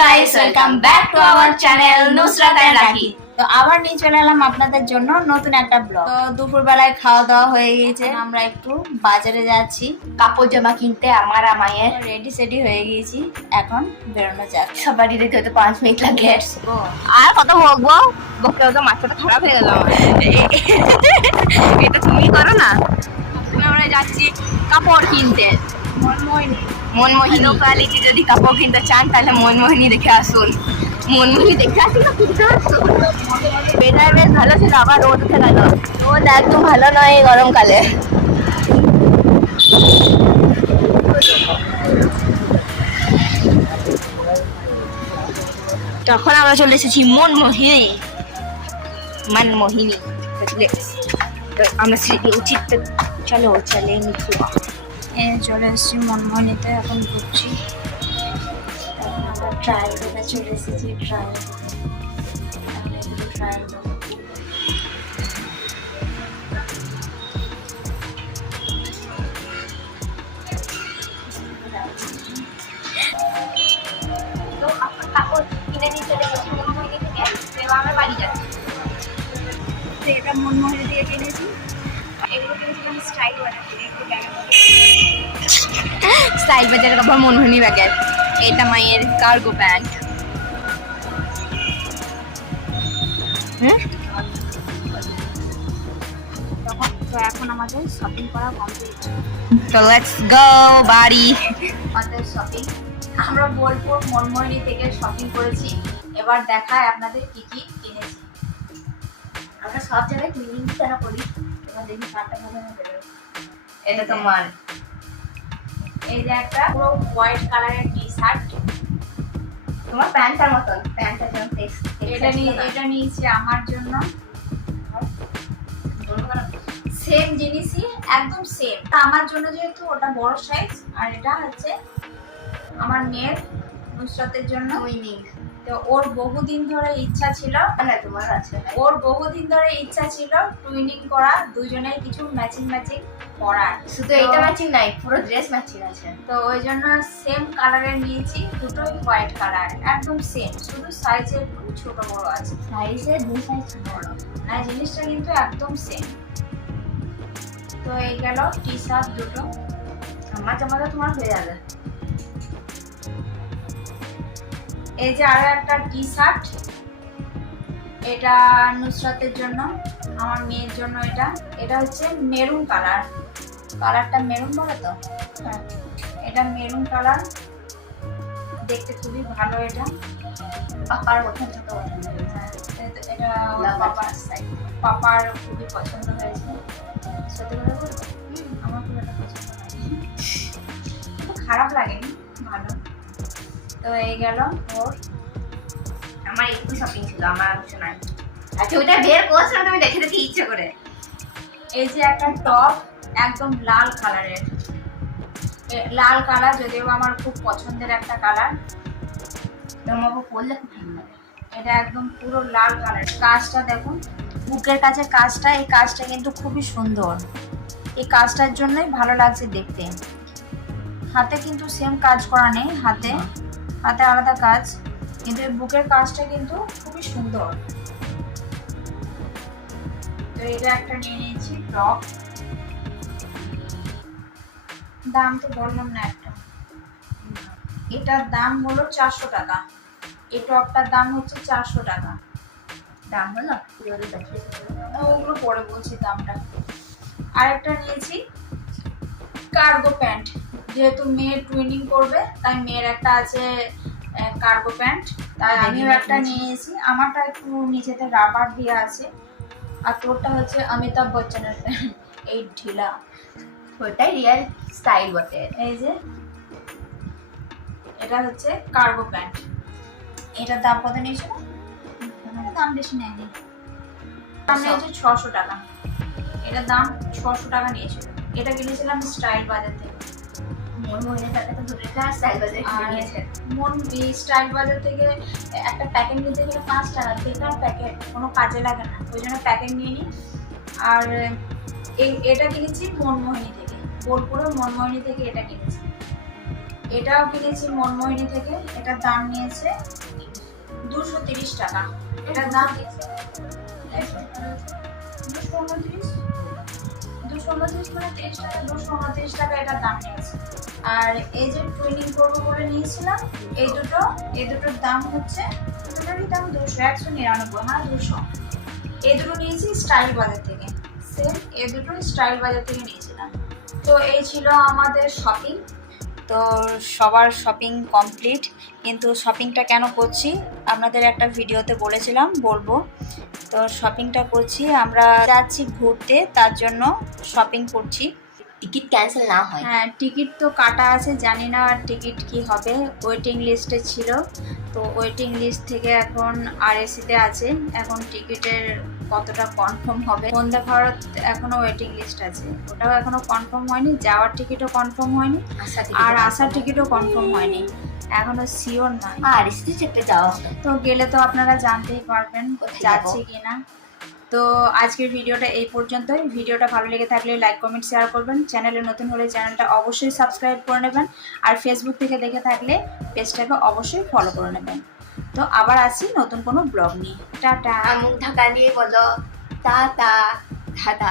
guys, welcome back to our channel Nusrat and রাখি। তো আবার নিয়ে চলে এলাম আপনাদের জন্য নতুন একটা ব্লগ। তো দুপুরবেলায় খাওয়া দাওয়া হয়ে গিয়েছে, আমরা একটু বাজারে যাচ্ছি কাপড় জামা কিনতে। আমার মায়ের রেডি সেডি হয়ে গিয়েছি, এখন বেরোনো যাচ্ছে। সবারই রেডি হতে 5 মিনিট লাগে। আর কত বকবো, বকতে বকতে মাথাটা খারাপ হয়ে গেল আমার। এটা তুমি করো না। আমরা যাচ্ছি কাপড় কিনতে মনমোহিনী কোয়ালিটি যদি কাপড় কিনতে চান তাহলে মনমোহিনী দেখে আসুন। মনমোহিনী দেখে আসুন না, কিনতে আসুন। বেটার বেশ ভালো ছিল, আবার রোদ উঠে গেল। রোদ একদম ভালো নয় এই গরমকালে। তখন আমরা চলে এসেছি মনমোহিনী বুঝলে। তো আমরা সেটি উচিত, চলো চলে নিচে। চলে এসেছি মনমোহিনীতে, এখন ঘুরছি। এখন আবার ট্রায়াল করে চলে এসেছি, ট্রায়াল তো আপনার কাপড় কিনে নিয়ে চলে গেছি মনমোহিনী থেকে। এবার আমরা বাড়ি যাচ্ছি। এটা মনমোহিনী দিয়ে কিনেছি। এগুলো কিনেছিলাম স্টাইল বাজার থেকে, একটু স্টাইল বাজারের কাপড় মনমোহিনী ব্যাগের। এটা মায়ের কার্গো প্যান্ট। তো এখন আমাদের শপিং করা কমপ্লিট। তো লেটস গো বাড়ি। আমাদের শপিং, আমরা বোলপুর মনমোহিনী থেকে শপিং করেছি। এবার দেখায় আপনাদের কি কি কিনেছি। আমরা সব জায়গায় ক্লিনিং কেন করি? এবার দেখি কারটা ভালো না বেরোয়। এটা তোমার, এই যে একটা পুরো হোয়াইট কালারের টি শার্ট, তোমার প্যান্টটার মতন। প্যান্টটা যেমন টেক্সট, এটা নিয়েছি আমার জন্য। সেম জিনিসই, একদম সেম। আমার জন্য যেহেতু ওটা বড় সাইজ, আর এটা হচ্ছে আমার মেয়ের নুসরাতের জন্য। উইনিং। তো ওর বহুদিন ধরে ইচ্ছা ছিল, না তোমার আছে, ওর বহুদিন ধরে ইচ্ছা ছিল টুইনিং করা, দুজনেই কিছু ম্যাচিং পরার। শুধু এইটা ম্যাচিং নাই, পুরো ড্রেস ম্যাচিং আছে। তো ওই জন্য সেম কালারের নিয়েছি, দুটোই হোয়াইট কালার, একদম সেম, শুধু সাইজে একটু ছোট বড় আছে। সাইজে 2 সাইজ বড় না, জিনিসটা কিন্তু একদম সেম। তো এই গেল টি শার্ট দুটো। আমার জামাটা তোমার হয়ে যাবে। এই যে আরো একটা টি শার্ট, এটা নুসরাতের জন্য, আমার মেয়ের জন্য। এটা হচ্ছে মেরুন কালার, কালারটা মেরুন বলে তো। হ্যাঁ, এটা মেরুন কালার, দেখতে খুবই ভালো। এটা পাপার মতন ছোট মতন। এটা পাপার খুবই পছন্দ হয়েছে। সত্যি কথা বলবো, আমার খুব একটা পছন্দ হয়নি, কিন্তু খারাপ লাগেনি, ভালো। তো এই গেল ওর। আমার একটু শপিং ছিল, আমার কিছু নাই। আচ্ছা ওটা বের করছো না, তুমি দেখে দেখে ইচ্ছে করে। এই যে একটা টপ, একদম লাল কালারের, লাল কালার, যদিও আমার খুব পছন্দের একটা কালার। তোমাকে পরলে খুব ভালো লাগে। এটা একদম পুরো লাল কালার। কাজটা দেখুন, বুকের কাছে কাজটা, এই কাজটা কিন্তু খুবই সুন্দর। এই কাজটার জন্যই ভালো লাগছে দেখতে। হাতে কিন্তু সেম কাজ করা নেই, হাতে আলাদা কাজ, কিন্তু এই বুকের কাজটা কিন্তু খুবই সুন্দর। তো এটা একটা নিয়ে নিয়েছি টপ, দাম তো বললাম না একটা। এটার দাম হলো 400 টাকা। এই টপটার দাম হচ্ছে 400 টাকা। দাম হলো ওগুলো পরে বলছি দামটা। আরেকটা নিয়েছি কার্গো প্যান্ট, যেহেতু মেয়ে টুইনিং করবে, তাই মেয়ের একটা আছে কার্গো প্যান্ট, তাই আমিও একটা নিয়েছি। আমারটা একটু নিচেতে রাবার দেওয়া আছে, আর তোরটা হচ্ছে অমিতাভ বচ্চনের প্যান্ট, এই ঢিলা। ওইটাই রিয়েল স্টাইল বটে। এই যে এটা হচ্ছে কার্গো প্যান্ট। এটার দাম কত নিয়েছিল? দাম বেশি নেয়নি, দাম নিয়েছে 600 টাকা। এটার দাম 600 টাকা নিয়েছিল। এটা কিনেছিলাম স্টাইল বাজার থেকে। মনমোহিনীর সাথে তো দুটো স্টাইল বাজারে কিনে নিয়েছে। স্টাইল বাজার থেকে একটা প্যাকেট নিতে গেলে 5 টাকা, বেকার প্যাকেট, কোনো কাজে লাগে না, ওই জন্য প্যাকেট নিয়ে নিই। আর এটা কিনেছি মনমোহিনী থেকে, বোলপুরের মনমোহিনী থেকে এটা কিনেছি। এটাও কিনেছি মনমোহিনী থেকে। এটার দাম নিয়েছে 230 টাকা। এটার দাম 229 মানে 30 টাকা, 229 টাকা এটার দাম নিয়েছে। আর এই যে টুইনিং করবো বলে নিয়েছিলাম এই দুটোর দাম হচ্ছে, দুটোরই দাম 199, হ্যাঁ 200। এই দুটো নিয়েছি স্টাইল বাজার থেকে, সেম এই দুটো স্টাইল বাজার থেকে নিয়েছিলাম। তো এই ছিল আমাদের শপিং। তো সবার শপিং কমপ্লিট, কিন্তু শপিংটা কেন করছি আপনাদের একটা ভিডিওতে বলেছিলাম বলবো। তো শপিংটা করছি, আমরা যাচ্ছি ঘুরতে, তার জন্য শপিং করছি। টিকিট ক্যান্সেল না হয়। হ্যাঁ, টিকিট তো কাটা আছে, জানি না টিকিট কি হবে। ওয়েটিং লিস্টে ছিল, তো ওয়েটিং লিস্ট থেকে এখন আরএসিতে আছে। এখন টিকিটের কতটা কনফার্ম হবে। বন্দে ভারত এখনো ওয়েটিং লিস্ট আছে, ওটাও এখনো কনফার্ম হয়নি। যাওয়ার টিকিটও কনফার্ম হয়নি, আর আসার টিকিটও কনফার্ম হয়নি, এখনো শিওর নয়। আর এসিতে চেপে যাওয়া হবে। তো গেলে তো আপনারা জানতেই পারবেন যাচ্ছে কিনা। তো আজকের ভিডিওটা এই পর্যন্তই। ভিডিওটা ভালো লেগে থাকলে লাইক কমেন্ট শেয়ার করবেন। চ্যানেলে নতুন হলে চ্যানেলটা অবশ্যই সাবস্ক্রাইব করে নেবেন, আর ফেসবুক থেকে দেখে থাকলে পেজটাকে অবশ্যই ফলো করে নেবেন। তো আবার আসি নতুন কোনো ব্লগ নিয়ে। টাটা। মুখ ঢাকা দিয়ে বলো টাটা। টাটা।